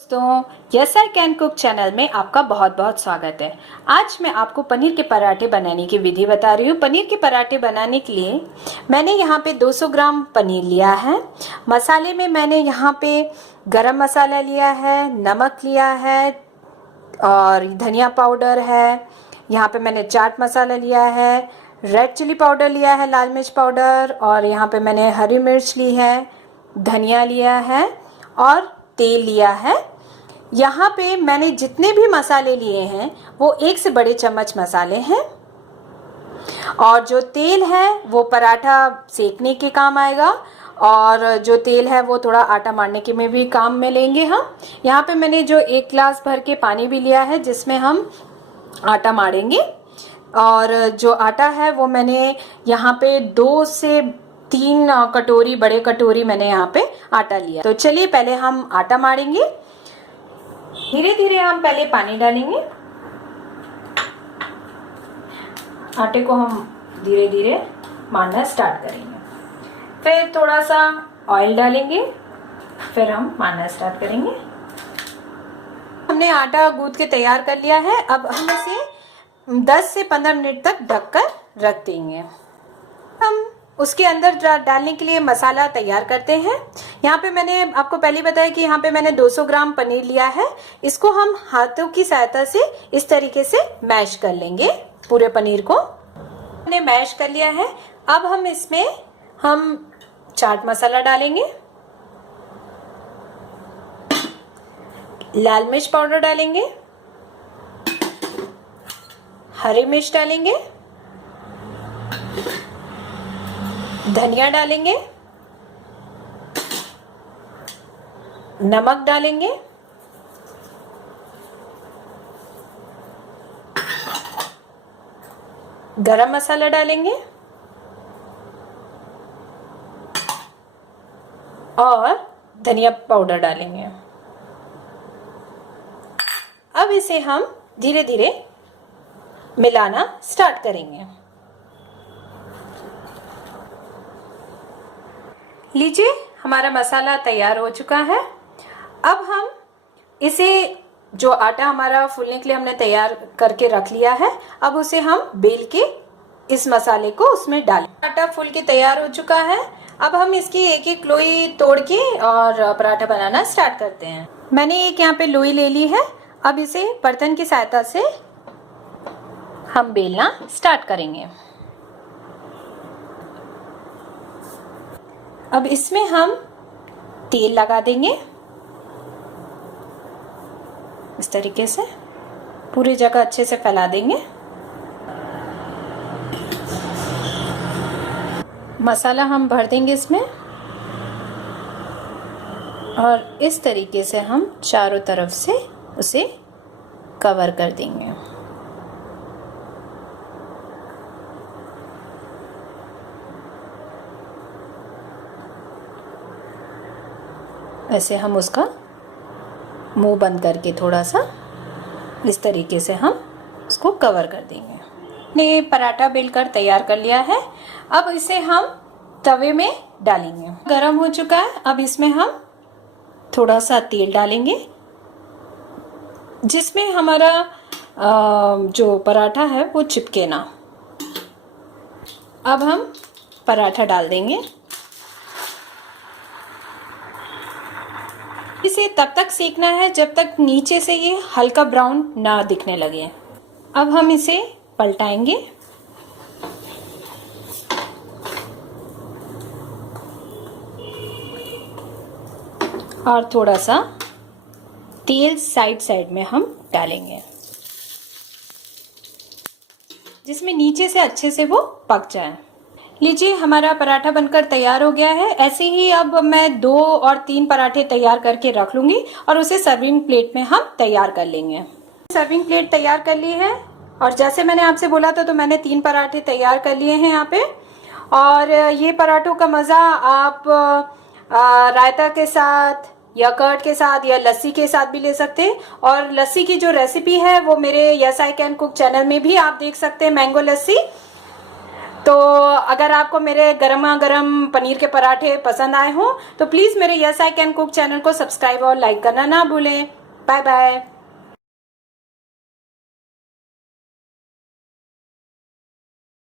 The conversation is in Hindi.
दोस्तों, yes I can cook channel में आपका बहुत बहुत स्वागत है। आज मैं आपको पनीर के पराठे बनाने की विधि बता रही हूँ। पनीर के पराठे बनाने के लिए मैंने यहाँ पे 200 ग्राम पनीर लिया है। मसाले में मैंने यहाँ पे गरम मसाला लिया है, नमक लिया है और धनिया पाउडर है। यहाँ पे मैंने चाट मसाला लिया है, रेड चिली पाउडर लिया है, लाल मिर्च पाउडर, और यहाँ पे मैंने हरी मिर्च ली है, धनिया लिया है और तेल लिया है। यहाँ पे मैंने जितने भी मसाले लिए हैं वो 1 से बड़े चम्मच मसाले हैं, और जो तेल है वो पराठा सेकने के काम आएगा, और जो तेल है वो थोड़ा आटा मारने के में भी काम में लेंगे हम। यहाँ पे मैंने जो 1 गिलास भर के पानी भी लिया है जिसमें हम आटा मारेंगे, और जो आटा है वो मैंने यहाँ पे 2 से 3 कटोरी, बड़े कटोरी मैंने यहाँ पे आटा लिया। तो चलिए पहले हम आटा मारेंगे। धीरे धीरे हम पहले पानी डालेंगे। आटे को हम धीरे धीरे मारना स्टार्ट करेंगे। फिर थोड़ा सा ऑयल डालेंगे, फिर हम मारना स्टार्ट करेंगे। हमने आटा गूंथ के तैयार कर लिया है। अब हम इसे 10 से 15 मिनट तक ढककर रख देंगे। हम उसके अंदर डालने के लिए मसाला तैयार करते हैं। यहाँ पे मैंने आपको पहले बताया कि यहाँ पे मैंने 200 ग्राम पनीर लिया है। इसको हम हाथों की सहायता से इस तरीके से मैश कर लेंगे। पूरे पनीर को मैंने मैश कर लिया है। अब हम इसमें चाट मसाला डालेंगे, लाल मिर्च पाउडर डालेंगे, हरी मिर्च डालेंगे, धनिया डालेंगे, नमक डालेंगे, गरम मसाला डालेंगे और धनिया पाउडर डालेंगे। अब इसे हम धीरे धीरे मिलाना स्टार्ट करेंगे। लीजिए, हमारा मसाला तैयार हो चुका है। अब हम इसे, जो आटा हमारा फूलने के लिए हमने तैयार करके रख लिया है, अब उसे हम बेल के इस मसाले को उसमें डालें। आटा फूल के तैयार हो चुका है। अब हम इसकी एक एक लोई तोड़ के और पराठा बनाना स्टार्ट करते हैं। मैंने एक यहाँ पे लोई ले ली है। अब इसे बर्तन की सहायता से हम बेलना स्टार्ट करेंगे। अब इसमें हम तेल लगा देंगे इस तरीके से, पूरी जगह अच्छे से फैला देंगे। मसाला हम भर देंगे इसमें, और इस तरीके से हम चारों तरफ से उसे कवर कर देंगे। ऐसे हम उसका मुंह बंद करके थोड़ा सा इस तरीके से हम उसको कवर कर देंगे। ने पराठा बेलकर तैयार कर लिया है। अब इसे हम तवे में डालेंगे। गरम हो चुका है। अब इसमें हम थोड़ा सा तेल डालेंगे, जिसमें हमारा जो पराठा है वो चिपके ना। अब हम पराठा डाल देंगे। इसे तब तक सेकना है जब तक नीचे से ये हल्का ब्राउन ना दिखने लगे। अब हम इसे पलटाएंगे और थोड़ा सा तेल साइड में हम डालेंगे, जिसमें नीचे से अच्छे से वो पक जाए। लीजिए, हमारा पराठा बनकर तैयार हो गया है। ऐसे ही अब मैं 2 और 3 पराठे तैयार करके रख लूंगी और उसे सर्विंग प्लेट में हम तैयार कर लेंगे। सर्विंग प्लेट तैयार कर ली है, और जैसे मैंने आपसे बोला था तो मैंने 3 पराठे तैयार कर लिए हैं यहाँ पे। और ये पराठों का मज़ा आप रायता के साथ या कर्ड के साथ या लस्सी के साथ भी ले सकते हैं। और लस्सी की जो रेसिपी है वो मेरे yes I can cook channel में भी आप देख सकते हैं, मैंगो लस्सी। तो अगर आपको मेरे गरमा गरम पनीर के पराठे पसंद आए हो तो प्लीज़ मेरे yes I can cook channel को सब्सक्राइब और लाइक करना ना भूलें। Bye bye.